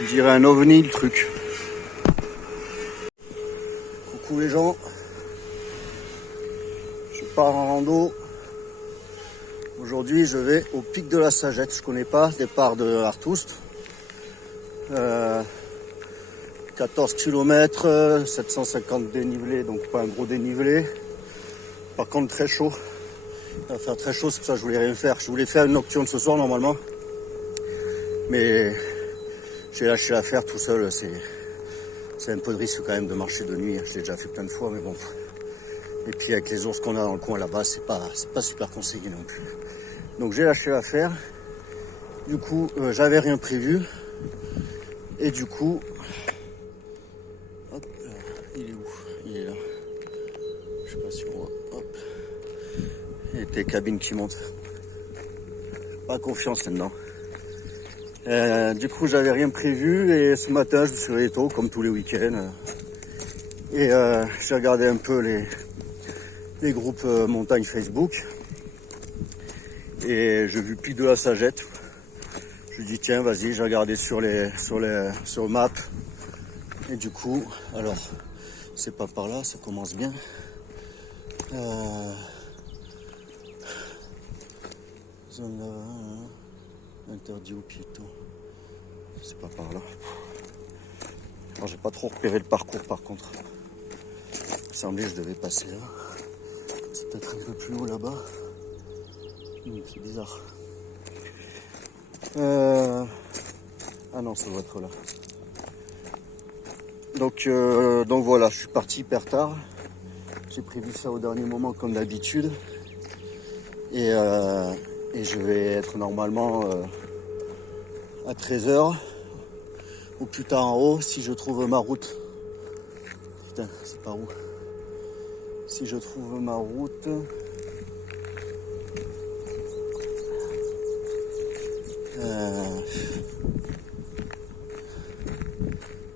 On dirait un ovni le truc. Coucou les gens. Je pars en rando. Aujourd'hui je vais au pic de la Sagette. Je connais pas, départ de Artoust. 14 km, 750 dénivelé, donc pas un gros dénivelé. Par contre très chaud. Il va faire très chaud, c'est pour ça que je voulais rien faire. Je voulais faire une nocturne ce soir normalement. Mais j'ai lâché l'affaire tout seul. C'est un peu de risque quand même de marcher de nuit. Je l'ai déjà fait plein de fois, mais bon. Et puis avec les ours qu'on a dans le coin là-bas, c'est pas super conseillé non plus. Donc j'ai lâché l'affaire. Du coup, j'avais rien prévu. Et du coup, hop, il est où? Il est là. Je sais pas si on voit. Hop. Il y a des cabines qui montent. Pas confiance là-dedans. Du coup, j'avais rien prévu et ce matin, je me suis réveillé tôt, comme tous les week-ends. Et j'ai regardé un peu les groupes montagne Facebook. Et j'ai vu Pic de la Sagette. Je me dis tiens, vas-y, j'ai regardé sur map. Et du coup, alors, c'est pas par là, ça commence bien. Zone là, interdit aux piétons. C'est pas par là. Alors j'ai pas trop repéré le parcours par contre. Il me semblait que je devais passer là. C'est peut-être un peu plus haut là-bas. C'est bizarre. Ah non, ça doit être là. Donc voilà, je suis parti hyper tard. J'ai prévu ça au dernier moment comme d'habitude. Et je vais être normalement à 13h ou plus tard en haut si je trouve ma route. Putain, c'est par où? Si je trouve ma route.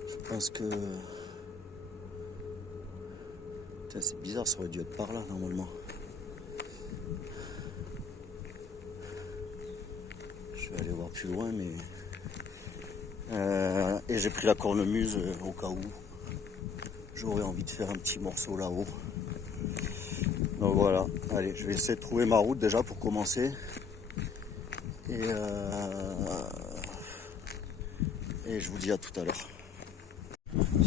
Je pense que. Putain, c'est bizarre, ça aurait dû être par là normalement. Je vais aller voir plus loin, mais. Et j'ai pris la cornemuse au cas où j'aurais envie de faire un petit morceau là-haut. Donc voilà, allez, je vais essayer de trouver ma route déjà pour commencer. Et je vous dis à tout à l'heure.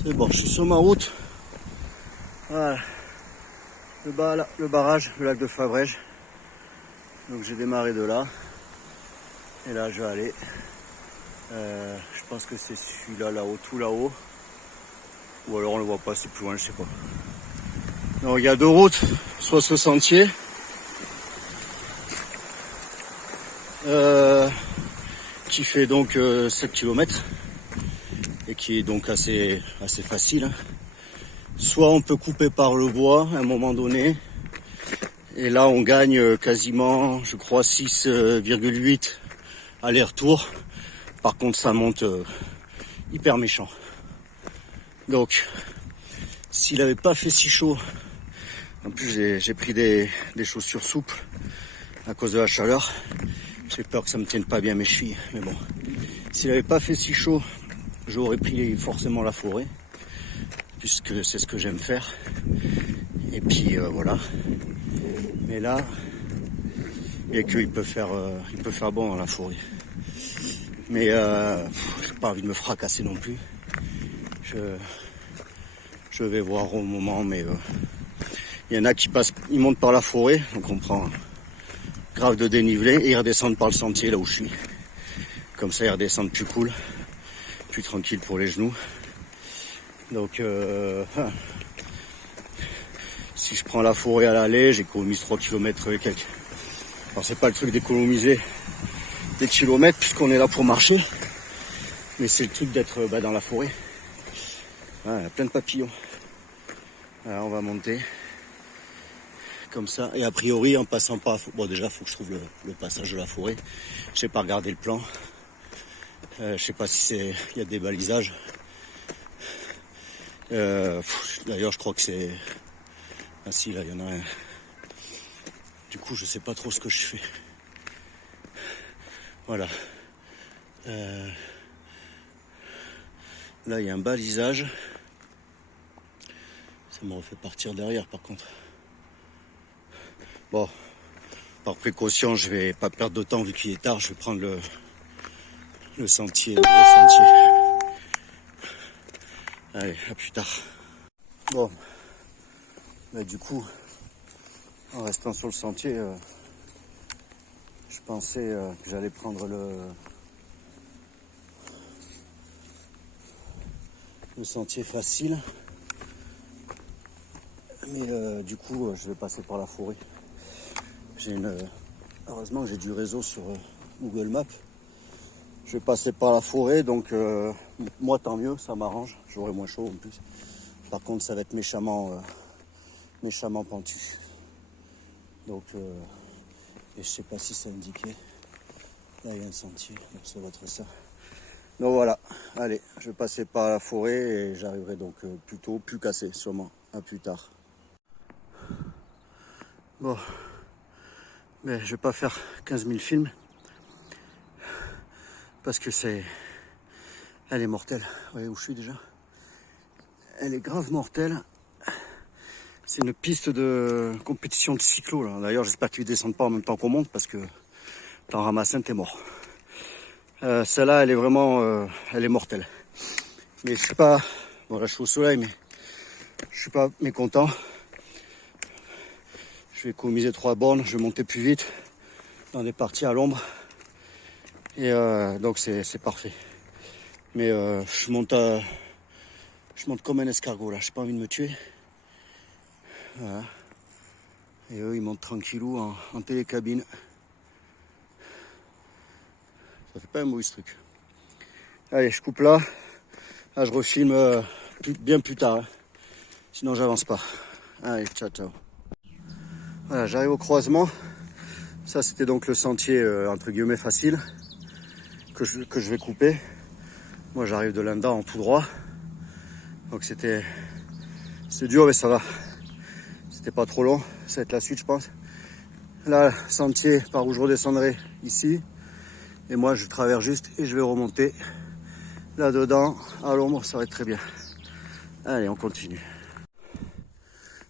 C'est bon, je suis sur ma route. Voilà. Le barrage, le lac de Fabrège. Donc j'ai démarré de là. Et là je vais aller. Je pense que c'est celui-là, là-haut, tout là-haut. Ou alors on le voit pas, c'est plus loin, je sais pas. Donc il y a deux routes, soit ce sentier. Qui fait donc 7 km. Et qui est donc assez facile. Soit on peut couper par le bois à un moment donné. Et là on gagne quasiment, je crois, 6,8 aller-retour. Par contre ça monte hyper méchant. Donc s'il n'avait pas fait si chaud, en plus j'ai pris des chaussures souples à cause de la chaleur. J'ai peur que ça me tienne pas bien mes chevilles. Mais bon, s'il n'avait pas fait si chaud, j'aurais pris forcément la forêt. Puisque c'est ce que j'aime faire. Et puis voilà. Mais là, et qu'il peut faire bon dans la forêt. Mais j'ai pas envie de me fracasser non plus. Je vais voir au moment, mais il y en a qui passent, ils montent par la forêt, donc on prend grave de dénivelé et ils redescendent par le sentier là où je suis. Comme ça ils redescendent plus cool, plus tranquille pour les genoux. Donc si je prends la forêt à l'aller, j'économise 3 km et quelques. Alors c'est pas le truc d'économiser des kilomètres puisqu'on est là pour marcher. Mais c'est le truc d'être dans la forêt. Ah, il y a plein de papillons. Alors on va monter. Comme ça. Et a priori en passant par. Bon déjà faut que je trouve le passage de la forêt. Je sais pas regarder le plan. Je sais pas si il y a des balisages. D'ailleurs je crois que c'est. Ah si là il y en a un. Du coup je sais pas trop ce que je fais. Voilà. Là, il y a un balisage. Ça me refait partir derrière, par contre. Bon, par précaution, je vais pas perdre de temps vu qu'il est tard. Je vais prendre le sentier, le gros sentier. Allez, à plus tard. Bon, bah, du coup, en restant sur le sentier, je pensais que j'allais prendre le sentier facile. Mais du coup, je vais passer par la forêt. Heureusement que j'ai du réseau sur Google Maps. Je vais passer par la forêt, donc moi tant mieux, ça m'arrange. J'aurai moins chaud en plus. Par contre, ça va être méchamment pentu. Donc, et je sais pas si c'est indiqué. Là, il y a un sentier, donc ça va être ça. Donc voilà, allez, je vais passer par la forêt et j'arriverai donc plus tôt, plus cassé, sûrement. À plus tard. Bon, mais je vais pas faire 15 000 films parce que elle est mortelle. Vous voyez où je suis déjà? Elle est grave mortelle. C'est une piste de compétition de cyclo là. D'ailleurs, j'espère qu'ils ne descendent pas en même temps qu'on monte parce que t'en ramasses un, t'es mort. Celle-là, elle est vraiment, elle est mortelle. Mais je suis pas, bon là je suis au soleil, mais je suis pas mécontent. Je vais économiser 3 bornes, je vais monter plus vite dans des parties à l'ombre. Et donc c'est parfait. Mais je monte comme un escargot là, j'ai pas envie de me tuer. Voilà. Et eux ils montent tranquillou en télécabine. Ça fait pas un mauvais truc. Allez, je coupe là. Là je refilme bien plus tard. Hein. Sinon j'avance pas. Allez, ciao ciao. Voilà, j'arrive au croisement. Ça c'était donc le sentier entre guillemets facile que je vais couper. Moi j'arrive de l'Inda en tout droit. Donc c'était dur mais ça va. C'était pas trop long. Ça va être la suite je pense. Là, sentier par où je redescendrai ici. Et moi je traverse juste et je vais remonter là-dedans à l'ombre, ça va être très bien. Allez, on continue.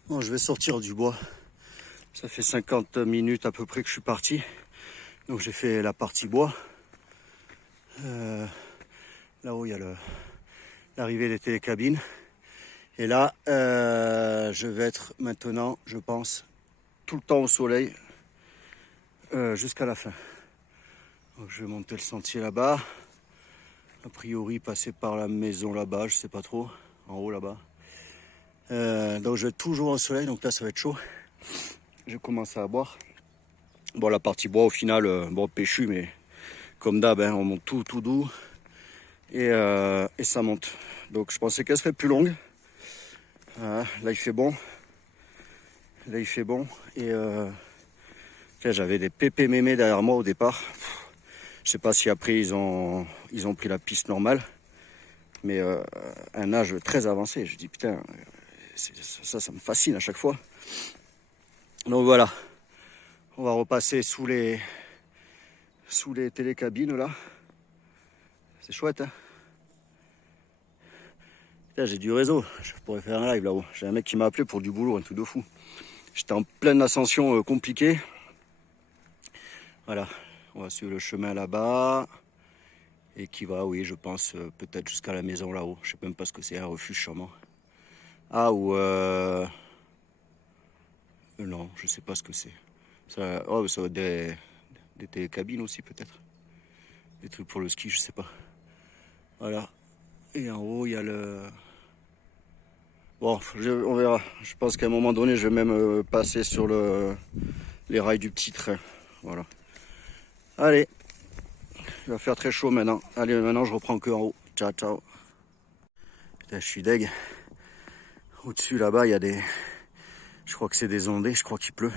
Bon, je vais sortir du bois. Ça fait 50 minutes à peu près que je suis parti. Donc j'ai fait la partie bois. Là-haut, il y a l'arrivée des télécabines. Et là, je vais être maintenant, je pense, tout le temps au soleil jusqu'à la fin. Donc, je vais monter le sentier là-bas. A priori, passer par la maison là-bas, je sais pas trop, en haut là-bas. Donc je vais être toujours au soleil, donc là ça va être chaud. Je commence à boire. Bon, la partie bois au final, bon, péchu, mais comme d'hab, hein, on monte tout doux. Et ça monte. Donc je pensais qu'elle serait plus longue. Là il fait bon. Là il fait bon. Et là, j'avais des pépés mémés derrière moi au départ. Je sais pas si après ils ont pris la piste normale. Mais un âge très avancé. Je dis putain, ça me fascine à chaque fois. Donc voilà. On va repasser sous les télécabines là. C'est chouette hein. Là, j'ai du réseau, je pourrais faire un live là-haut. J'ai un mec qui m'a appelé pour du boulot, un truc de fou. J'étais en pleine ascension compliquée. Voilà, on va suivre le chemin là-bas. Et qui va, oui, je pense, peut-être jusqu'à la maison là-haut. Je sais même pas ce que c'est, un refuge sûrement. Ah, ou... non, je sais pas ce que c'est. Ça va être des télécabines aussi peut-être. Des trucs pour le ski, je sais pas. Voilà. Et en haut, il y a le... Bon, on verra. Je pense qu'à un moment donné, je vais même passer sur les rails du petit train. Voilà. Allez, il va faire très chaud maintenant. Allez, maintenant je reprends que en haut. Ciao, ciao. Putain, je suis deg. Au-dessus, là-bas, il y a des... Je crois que c'est des ondées. Je crois qu'il pleut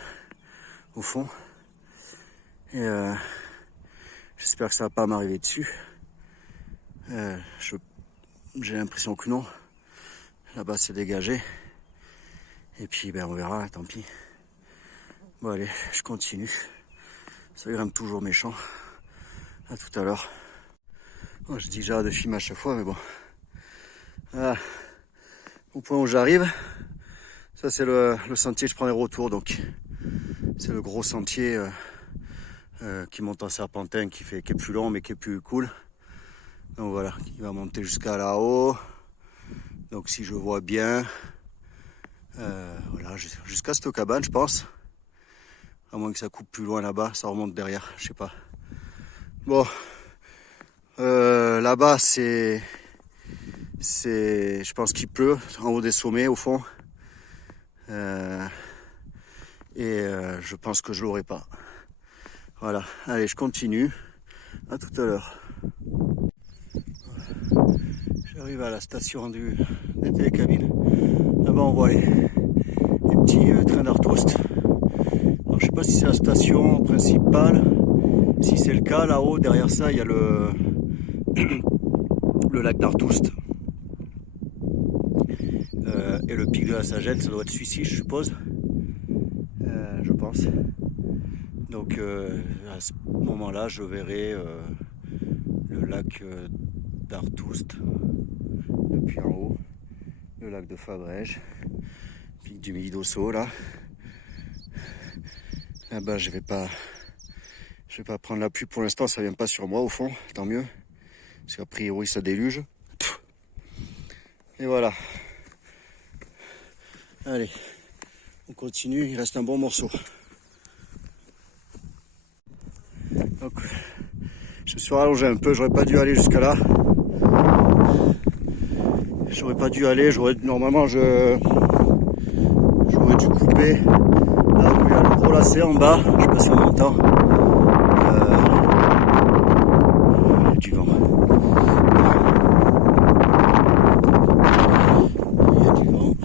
au fond. Et j'espère que ça va pas m'arriver dessus. J'ai l'impression que non. Là-bas, c'est dégagé. Et puis, ben, on verra, tant pis. Bon, allez, je continue. Ça grimpe toujours méchant. À tout à l'heure. Bon, je dis que j'arrête de filmer à chaque fois, mais bon. Voilà. Au point où j'arrive, ça c'est le sentier que je prendrai retour, donc c'est le gros sentier qui monte en serpentin, qui est plus long mais qui est plus cool. Donc voilà, il va monter jusqu'à là-haut. Donc si je vois bien, voilà, jusqu'à cette cabane je pense. À moins que ça coupe plus loin là-bas, ça remonte derrière, je sais pas. Bon, là-bas je pense qu'il pleut en haut des sommets au fond. Je pense que je l'aurai pas. Voilà, allez, je continue. À tout à l'heure. J'arrive à la station des télécabines. Là-bas on voit les petits trains d'Artoust. Alors je sais pas si c'est la station principale. Si c'est le cas, là-haut, derrière ça, il y a le lac d'Artoust. Et le pic de la Sagelle, ça doit être celui-ci, je suppose. Je pense. Donc à ce moment-là, je verrai le lac d'Artoust depuis en haut, le lac de Fabrège, pic du Midi d'Ossau là. Là-bas, je vais pas prendre la pluie pour l'instant, ça vient pas sur moi au fond, tant mieux, parce qu'a priori ça déluge. Et voilà. Allez, on continue, il reste un bon morceau. Donc, je me suis rallongé un peu, j'aurais pas dû aller jusqu'à là. J'aurais pas dû aller, normalement j'aurais dû couper là où il y a le gros lacet en bas, je sais pas si on entend. Il y a du vent. Il y a du vent.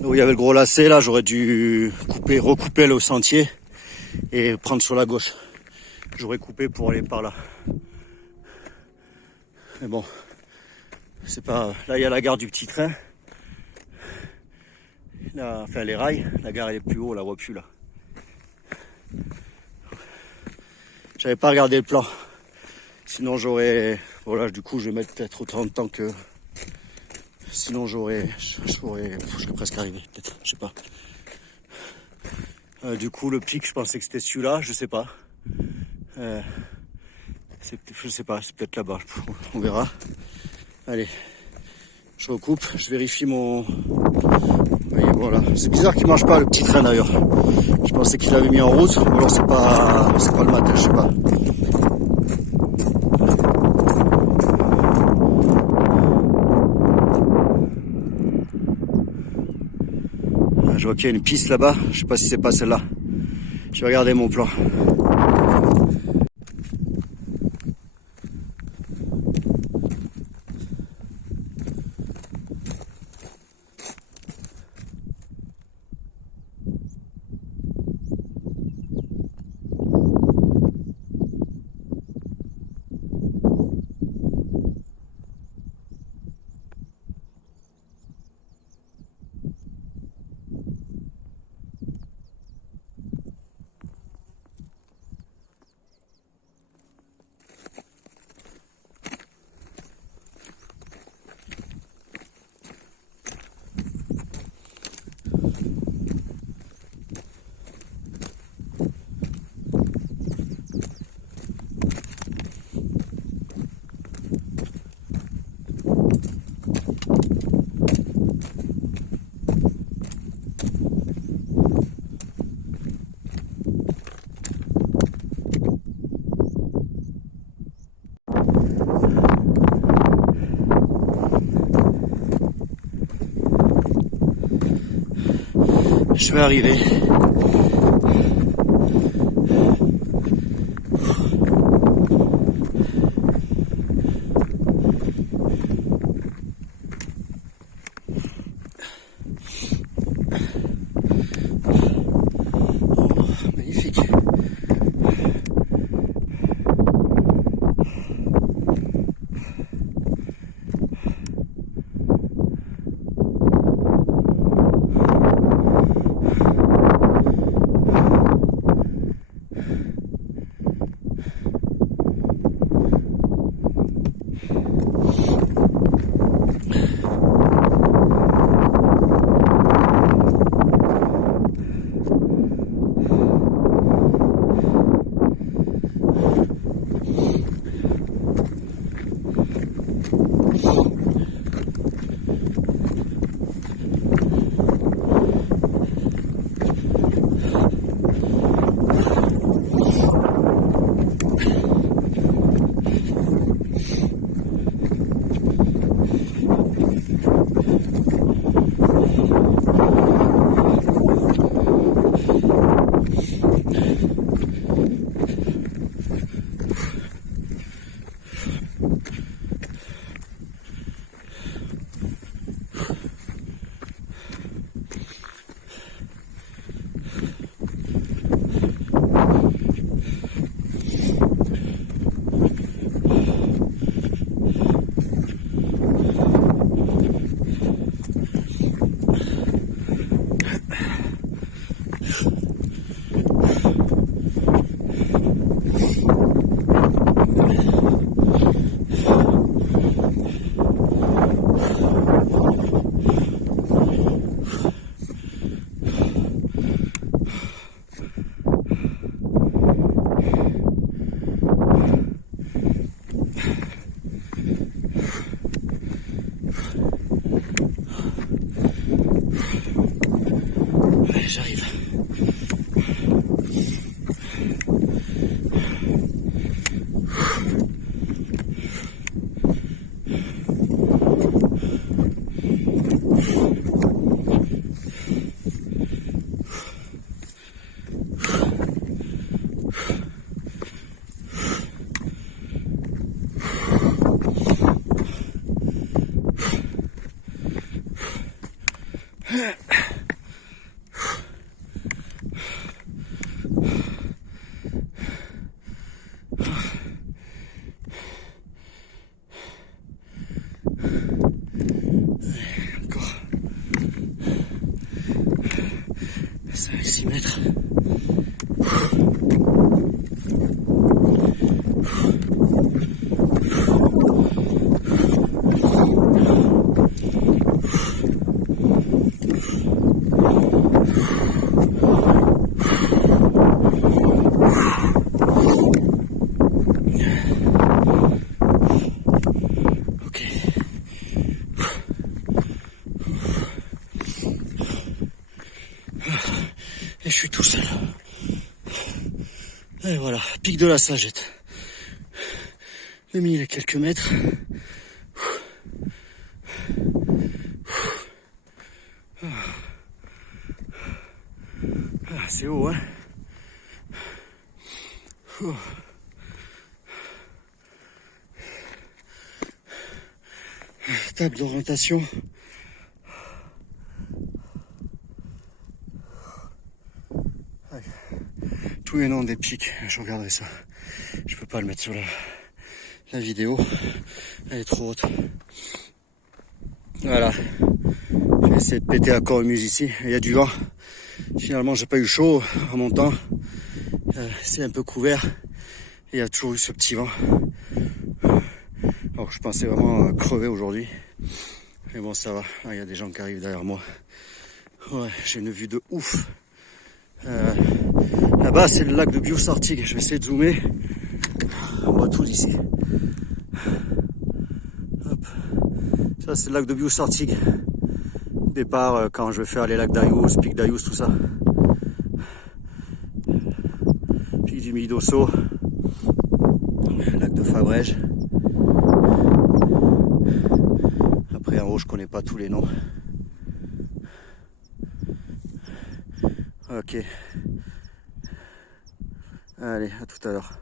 Donc il y avait le gros lacet là, j'aurais dû recouper le sentier et prendre sur la gauche. J'aurais coupé pour aller par là. Mais bon, c'est pas. Là il y a la gare du petit train. Là, enfin les rails, la gare elle est plus haut, on la voit plus là. J'avais pas regardé le plan. Sinon j'aurais. Voilà, du coup je vais mettre peut-être autant de temps que. Sinon je serais presque arrivé, peut-être, je sais pas. Du coup le pic, je pensais que c'était celui-là, je sais pas. Je sais pas, c'est peut-être là-bas, on verra. Allez, je recoupe, je vérifie mon... Oui, voilà, c'est bizarre qu'il marche pas le petit train d'ailleurs. Je pensais qu'il l'avait mis en route, ou alors c'est pas le matin, je sais pas. Je vois qu'il y a une piste là-bas, je sais pas si c'est pas celle-là. Je vais regarder mon plan. Je vais arriver. Magnifique. J'arrive. Encore 5-6 mètres. Et je suis tout seul. Et voilà, pic de la Sagette. 2000 et quelques mètres. Ah, c'est haut, hein. Table d'orientation. Tous les noms des pics, je regarderai ça. Je peux pas le mettre sur la vidéo. Elle est trop haute. Voilà. J'ai essayé de péter la cornemuse ici. Il y a du vent. Finalement, j'ai pas eu chaud en montant. C'est un peu couvert. Et il y a toujours eu ce petit vent. Alors je pensais vraiment crever aujourd'hui. Mais bon, ça va. Il y a des gens qui arrivent derrière moi. Ouais, j'ai une vue de ouf. Là-bas, c'est le lac de Biosartig. Je vais essayer de zoomer. On voit tout d'ici. Hop. Ça, c'est le lac de Biosartig. Départ quand je vais faire les lacs d'Ayous, pic d'Ayous, tout ça. Pic du Midosso. Lac de Fabrège. Après, en haut, je connais pas tous les noms. Ok. Allez, à tout à l'heure.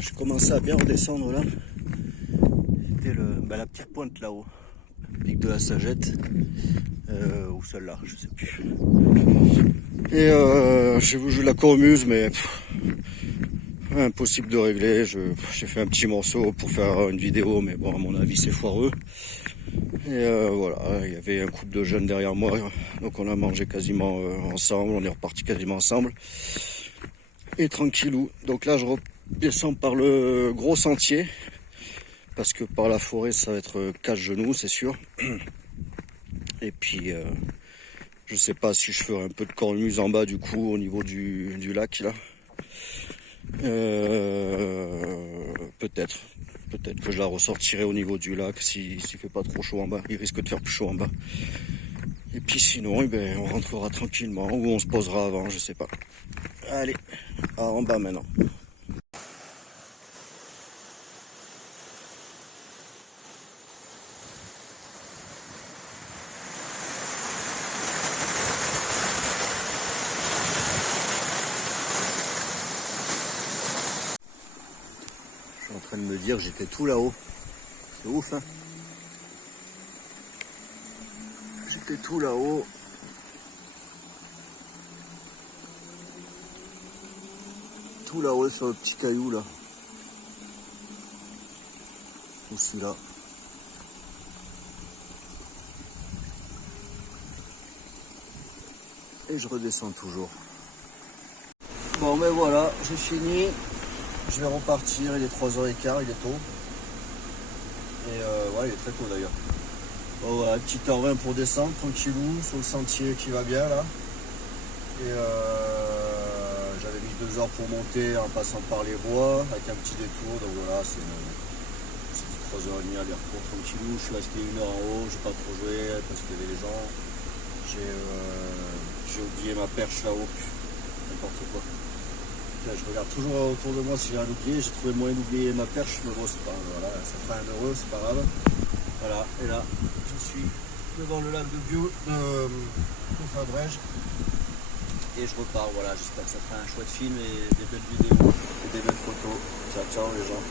Je commençais à bien redescendre là. C'était la petite pointe là-haut, pic de la Sagette, ou celle-là, je sais plus. Et j'ai joué la cornemuse, mais impossible de régler. J'ai fait un petit morceau pour faire une vidéo, mais bon, à mon avis, c'est foireux. Et voilà, il y avait un couple de jeunes derrière moi, donc on a mangé quasiment ensemble, on est reparti quasiment ensemble. Et tranquillou. Donc là, je redescends par le gros sentier, parce que par la forêt, ça va être cache-genoux, c'est sûr. Et puis, je sais pas si je ferai un peu de cornemuse en bas, du coup, au niveau du lac, là. Peut-être que je la ressortirai au niveau du lac s'il fait pas trop chaud en bas. Il risque de faire plus chaud en bas. Et puis sinon, eh ben, on rentrera tranquillement ou on se posera avant, je sais pas. Allez, en bas maintenant. Je suis en train de me dire que j'étais tout là-haut. C'est ouf, hein? J'étais tout là-haut. Tout là-haut sur le petit caillou là. Ou celui-là. Et je redescends toujours. Bon ben voilà, j'ai fini. Je vais repartir, il est 3h15, il est tôt. Et ouais, il est très tôt d'ailleurs. Bon voilà, petite heure 20 pour descendre, tranquillou, sur le sentier qui va bien là. Et j'avais mis 2 heures pour monter en passant par les bois, avec un petit détour, donc voilà, c'est 3h30 aller-retour tranquillou. Je suis resté 1 heure en haut, j'ai pas trop joué parce qu'il y avait les gens. J'ai oublié ma perche là-haut, n'importe quoi. Là, je regarde toujours autour de moi si j'ai rien oublié. J'ai trouvé moyen d'oublier ma perche, mais bon, c'est pas voilà, ça fait 1 euro, c'est pas grave. Voilà, et là, je suis devant le lac de Bio de Fabrège. Et je repars, voilà, j'espère que ça fera un chouette film et des belles vidéos et des belles photos. Ciao, ciao les gens.